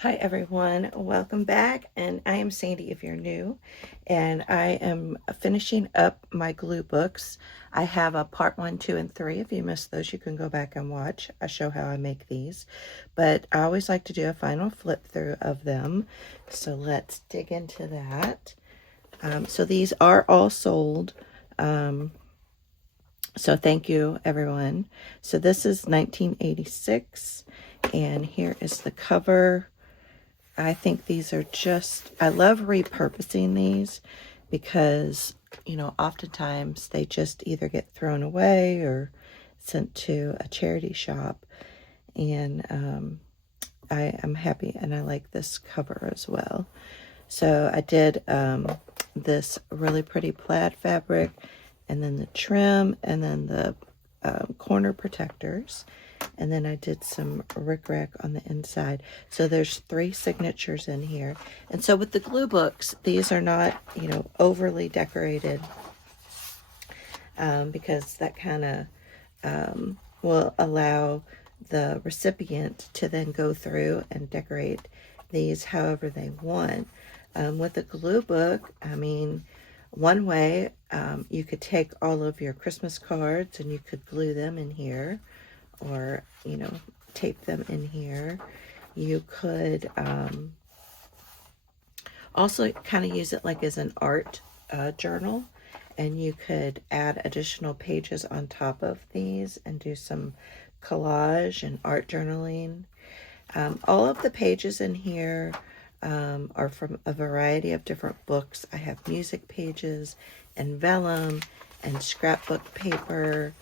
Hi everyone, welcome back, and I am Sandy if you're new, and I am finishing up my glue books. I have a part 1, 2, and 3. If you missed those, you can go back and watch. I show how I make these, but I always like to do a final flip through of them, so let's dig into that. So these are all sold, so thank you everyone. So this is 1986, and here is the cover. I think these are just, I love repurposing these because, oftentimes they just either get thrown away or sent to a charity shop. And I am happy and I like this cover as well. So I did this really pretty plaid fabric, and then the trim, and then the corner protectors. And then I did some rickrack on the inside. So there's 3 signatures in here. And so with the glue books, these are not, overly decorated because that kind of will allow the recipient to then go through and decorate these however they want. With a glue book, one way you could take all of your Christmas cards and you could glue them in here, or tape them in here. You could also kind of use it like as an art journal, and you could add additional pages on top of these and do some collage and art journaling. All of the pages in here are from a variety of different books. I have music pages and vellum and scrapbook paper,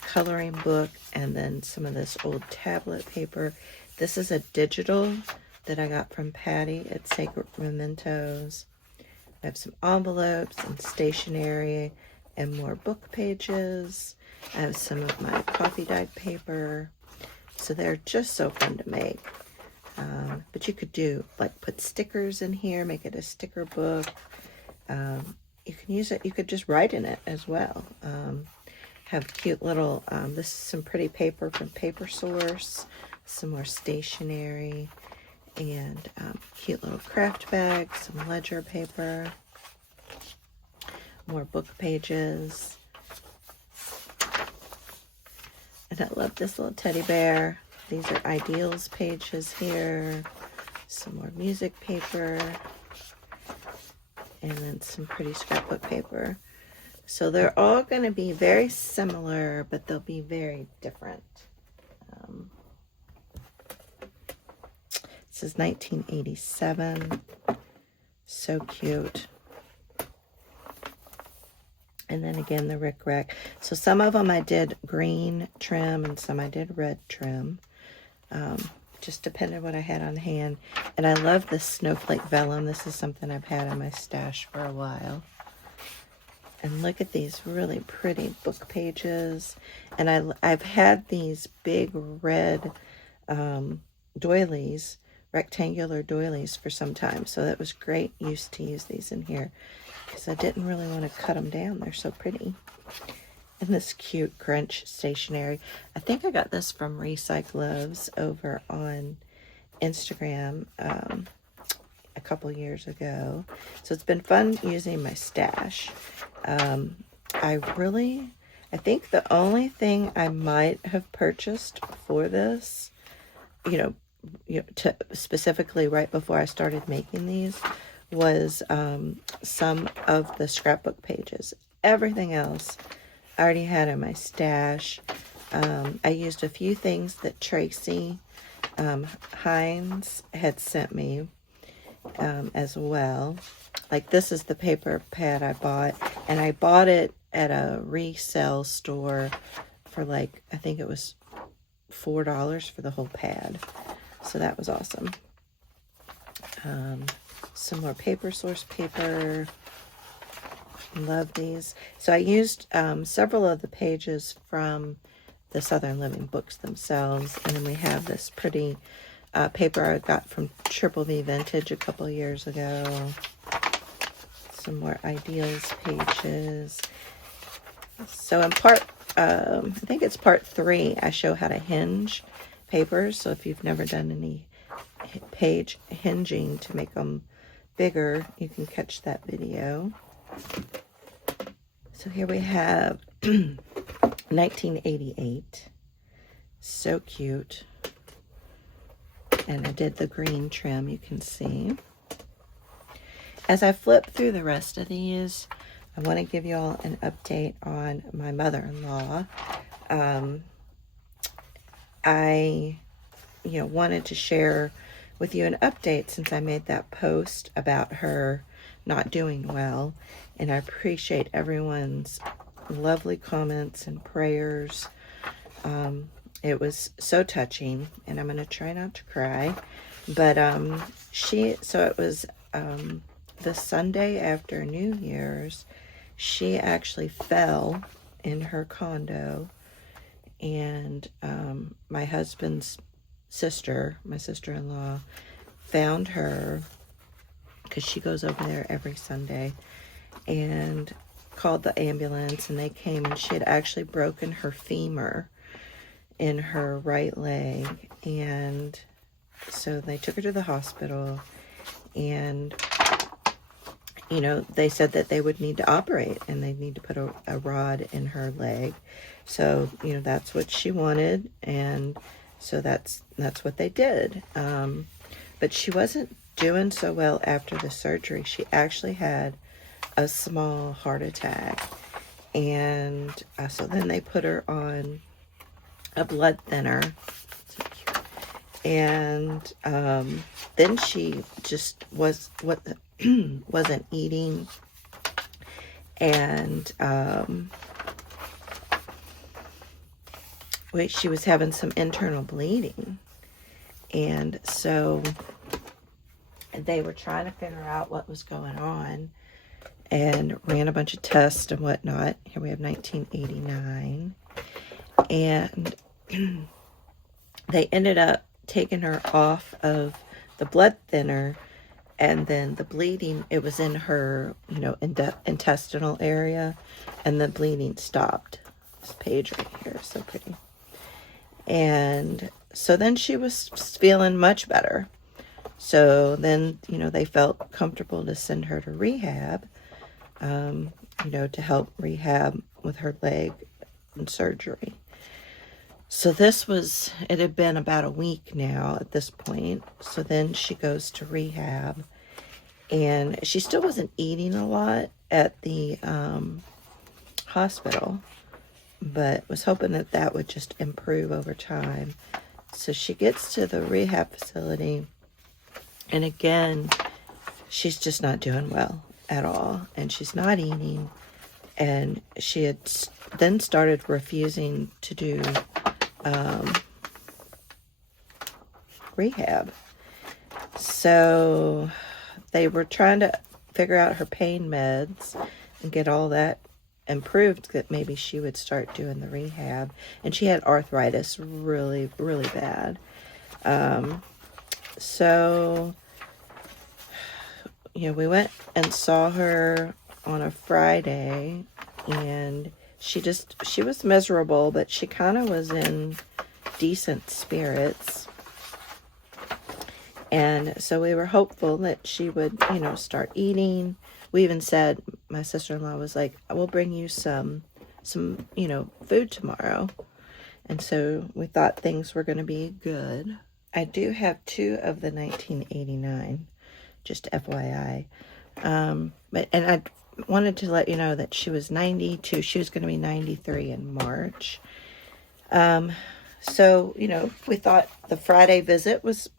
coloring book, and then some of this old tablet paper. This is a digital that I got from Patty at Sacred Mementos. I have some envelopes and stationery and more book pages. I have some of my coffee dyed paper. So they're just so fun to make. But you could do, like, put stickers in here, make it a sticker book. You can use it, you could just write in it as well. Have cute little, this is some pretty paper from Paper Source, some more stationery, and cute little craft bags, some ledger paper, more book pages. And I love this little teddy bear. These are ideals pages here, some more music paper, and then some pretty scrapbook paper. So they're all going to be very similar, but they'll be very different. This is 1987. So cute. And then again, the rickrack. So some of them I did green trim and some I did red trim. Just depended what I had on hand. And I love this snowflake vellum. This is something I've had in my stash for a while. And look at these really pretty book pages. And I've had these big red doilies, rectangular doilies, for some time. So that was great use to use these in here, because I didn't really want to cut them down. They're so pretty. And this cute Grinch stationery. I think I got this from Recycloves over on Instagram a couple years ago. So it's been fun using my stash. I think the only thing I might have purchased for this, to specifically right before I started making these, was some of the scrapbook pages. Everything else I already had in my stash. I used a few things that Tracy Hines had sent me as well. Like, this is the paper pad I bought, and I bought it at a resale store for, like, I think it was $4 for the whole pad. So that was awesome. Some more Paper Source paper. Love these. So I used several of the pages from the Southern Living books themselves, and then we have this pretty paper I got from Triple V Vintage a couple years ago. Some more ideals pages. So in I think it's part 3, I show how to hinge papers. So if you've never done any page hinging to make them bigger. You can catch that video. So here we have 1988. So cute. And I did the green trim, you can see. As I flip through the rest of these, I want to give you all an update on my mother-in-law. I wanted to share with you an update since I made that post about her not doing well. And I appreciate everyone's lovely comments and prayers. It was so touching, and I'm going to try not to cry. But so it was the Sunday after New Year's, she actually fell in her condo, and my husband's sister, my sister-in-law, found her because she goes over there every Sunday, and called the ambulance, and they came, and she had actually broken her femur in her right leg. And so they took her to the hospital, and they said that they would need to operate, and they'd need to put a rod in her leg. So that's what she wanted, and so that's what they did. But she wasn't doing so well after the surgery. She actually had a small heart attack, and so then they put her on a blood thinner, and then she just wasn't eating, and she was having some internal bleeding, and so they were trying to figure out what was going on, and ran a bunch of tests and whatnot. Here we have 1989, and they ended up taking her off of the blood thinner, and then the bleeding, it was in her, intestinal area, and the bleeding stopped. This page right here is so pretty. And so then she was feeling much better. So then, they felt comfortable to send her to rehab, to help rehab with her leg and surgery. So it had been about a week now at this point. So then she goes to rehab, and she still wasn't eating a lot at the hospital, but was hoping that would just improve over time. So she gets to the rehab facility, and again, she's just not doing well at all, and she's not eating, and she had then started refusing to do rehab. So they were trying to figure out her pain meds and get all that improved, that maybe she would start doing the rehab. And she had arthritis really, really bad. So we went and saw her on a Friday, and she was miserable, but she kind of was in decent spirits. And so we were hopeful that she would, start eating. We even said, my sister-in-law was like, we'll bring you some food tomorrow. And so we thought things were going to be good. I do have 2 of the 1989, just FYI. And I wanted to let you know that she was 92. She was going to be 93 in March. So, we thought the Friday visit was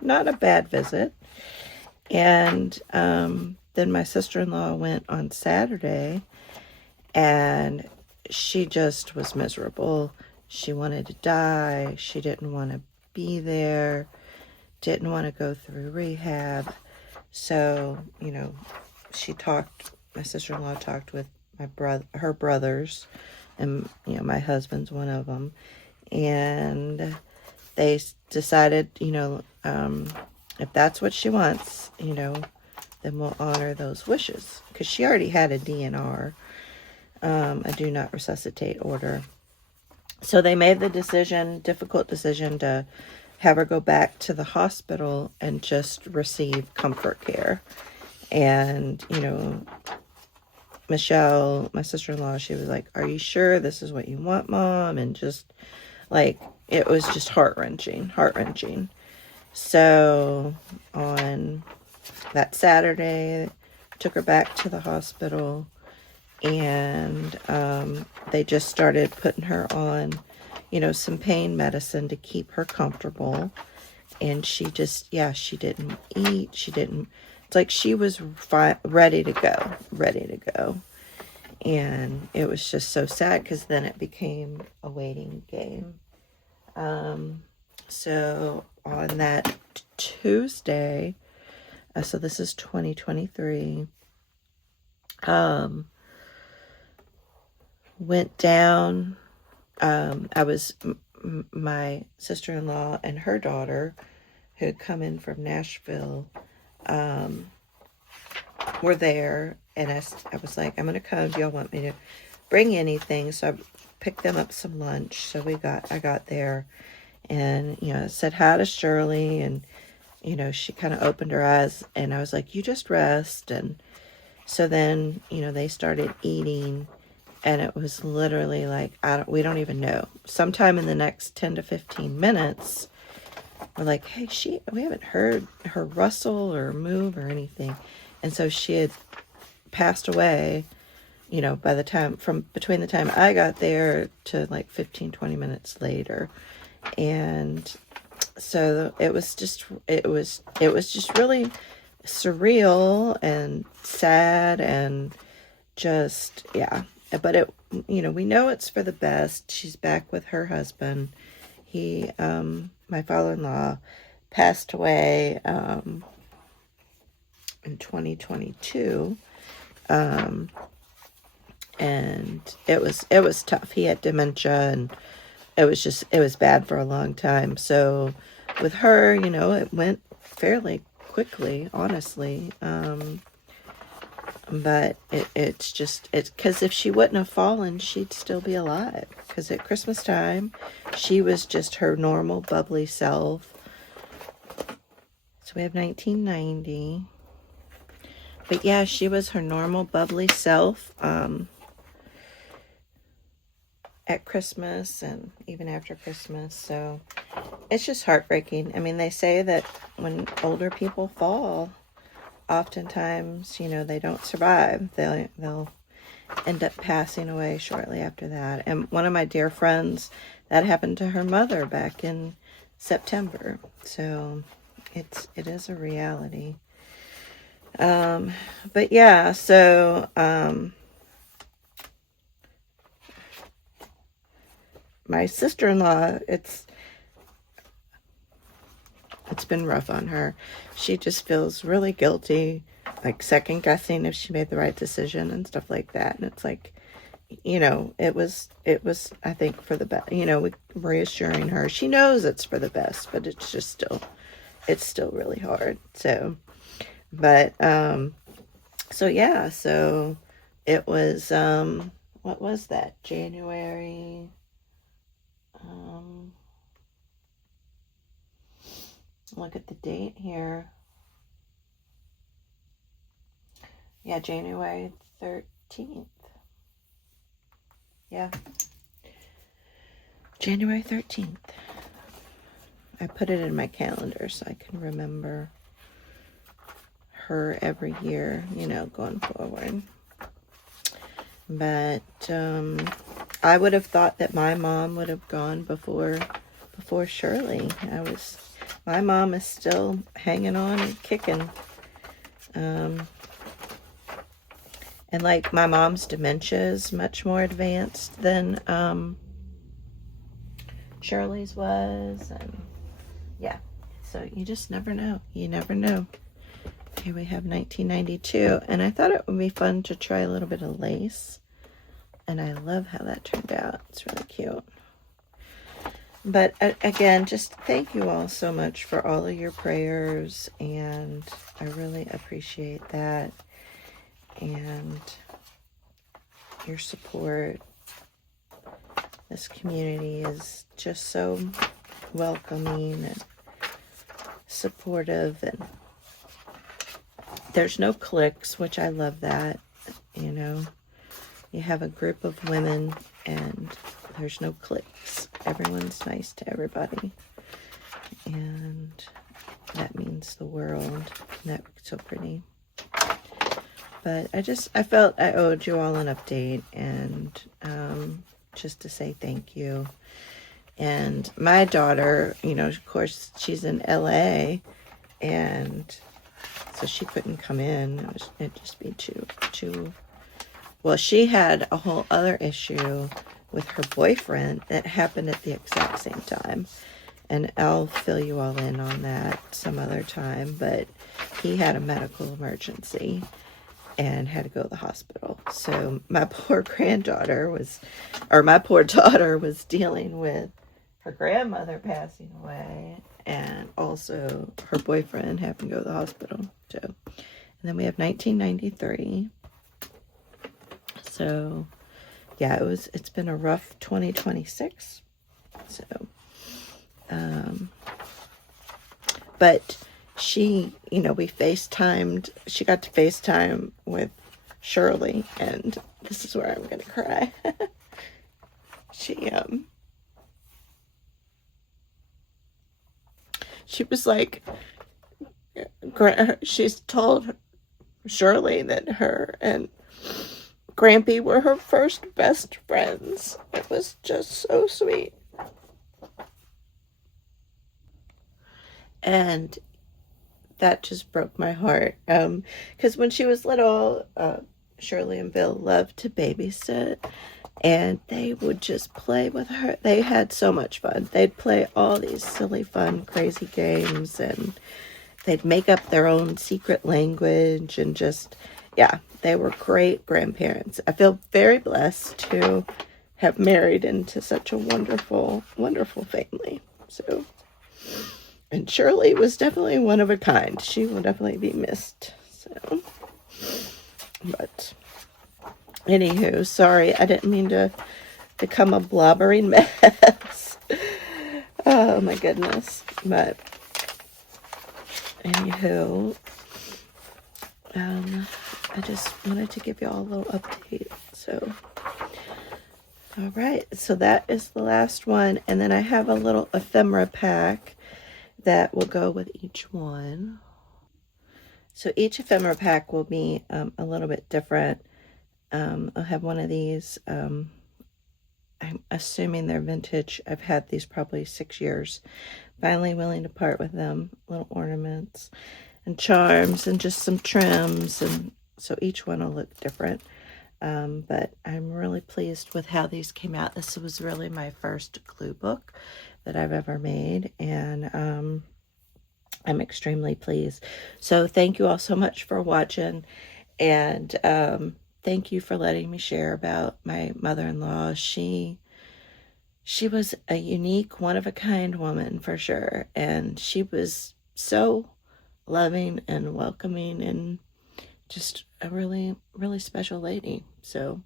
not a bad visit. And then my sister-in-law went on Saturday, and she just was miserable. She wanted to die. She didn't want to be there, didn't want to go through rehab. So, my sister-in-law talked with her brothers, and, my husband's one of them. And they decided, if that's what she wants, then we'll honor those wishes. Because she already had a DNR, a do not resuscitate order. So they made the difficult decision to have her go back to the hospital and just receive comfort care. And, you know, Michelle, my sister-in-law, she was like, "Are you sure this is what you want, Mom?" And just like, it was just heart-wrenching, heart-wrenching. So on that Saturday, took her back to the hospital, and they just started putting her on, you know, some pain medicine to keep her comfortable. And she just, yeah, she didn't eat. She didn't, it's like she was ready to go, ready to go. And it was just so sad because then it became a waiting game. So on that Tuesday, so this is 2023, went down. I was, my sister-in-law and her daughter, who had come in from Nashville, were there. And I was like, "I'm going to come. Do y'all want me to bring anything?" So I picked them up some lunch. So I got there, and, you know, I said hi to Shirley, and, you know, she kind of opened her eyes, and I was like, "You just rest." And so then, you know, they started eating, and it was literally like, we don't even know. Sometime in the next 10 to 15 minutes, we're like, "Hey, we haven't heard her rustle or move or anything." And so she had passed away, you know, between the time I got there to like 15, 20 minutes later. And so it was just really surreal and sad, and just, yeah. But it, you know, we know it's for the best. She's back with her husband. He, my father-in-law, passed away in 2022, and it was tough. He had dementia, and it was bad for a long time. So with her, you know, it went fairly quickly, honestly. But it's because if she wouldn't have fallen, she'd still be alive. Because at Christmas time, she was just her normal bubbly self. So we have 1990. But yeah, she was her normal bubbly self at Christmas and even after Christmas. So it's just heartbreaking. I mean, they say that when older people fall, oftentimes, you know, they don't survive. They'll end up passing away shortly after that. And one of my dear friends, that happened to her mother back in September. So it is a reality. But yeah, so my sister-in-law, it's been rough on her. She just feels really guilty, like second guessing if she made the right decision and stuff like that. And it's like, you know, it was I think for the best. You know, we reassuring her. She knows it's for the best, but it's just still really hard. So, but so yeah, so it was what was that? January. Look at the date here. Yeah, January 13th. Yeah. January 13th. I put it in my calendar so I can remember her every year, you know, going forward. But I would have thought that my mom would have gone before Shirley. My mom is still hanging on and kicking. And like, my mom's dementia is much more advanced than Shirley's was. And yeah, so you just never know. You never know. Here we have 1992. And I thought it would be fun to try a little bit of lace. And I love how that turned out. It's really cute. But again, just thank you all so much for all of your prayers, and I really appreciate that, and your support. This community is just so welcoming, and supportive, and there's no cliques, which I love that. You know, you have a group of women and there's no cliques. Everyone's nice to everybody, and that means the world. And that's so pretty. But I felt I owed you all an update, and just to say thank you. And my daughter, you know, of course, she's in LA, and so she couldn't come in. It'd just be too. Well, she had a whole other issue with her boyfriend that happened at the exact same time. And I'll fill you all in on that some other time. But he had a medical emergency and had to go to the hospital. So my poor daughter was dealing with her grandmother passing away, and also her boyfriend having to go to the hospital. So, and then we have 1993. So, yeah, it's been a rough 2026. So, but she, you know, we FaceTimed. She got to FaceTime with Shirley, and this is where I'm gonna cry. She was like, she's told Shirley that her and Grampy were her first best friends. It was just so sweet. And that just broke my heart. Because when she was little, Shirley and Bill loved to babysit, and they would just play with her. They had so much fun. They'd play all these silly, fun, crazy games, and they'd make up their own secret language, and just, yeah, they were great grandparents. I feel very blessed to have married into such a wonderful, wonderful family. So, and Shirley was definitely one of a kind. She will definitely be missed. So, but anywho, sorry, I didn't mean to become a blobbering mess. Oh my goodness. But anywho, I just wanted to give you all a little update. So, all right, so that is the last one, and then I have a little ephemera pack that will go with each one. So each ephemera pack will be a little bit different. I'll have one of these. I'm assuming they're vintage. I've had these probably 6 years. Finally willing to part with them. Little ornaments and charms and just some trims. And so each one will look different. But I'm really pleased with how these came out. This was really my first glue book that I've ever made. And I'm extremely pleased. So thank you all so much for watching. And thank you for letting me share about my mother-in-law. She was a unique, one-of-a-kind woman for sure. And she was so loving and welcoming and just a really, really special lady. So,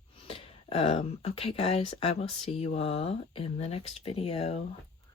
okay, guys, I will see you all in the next video.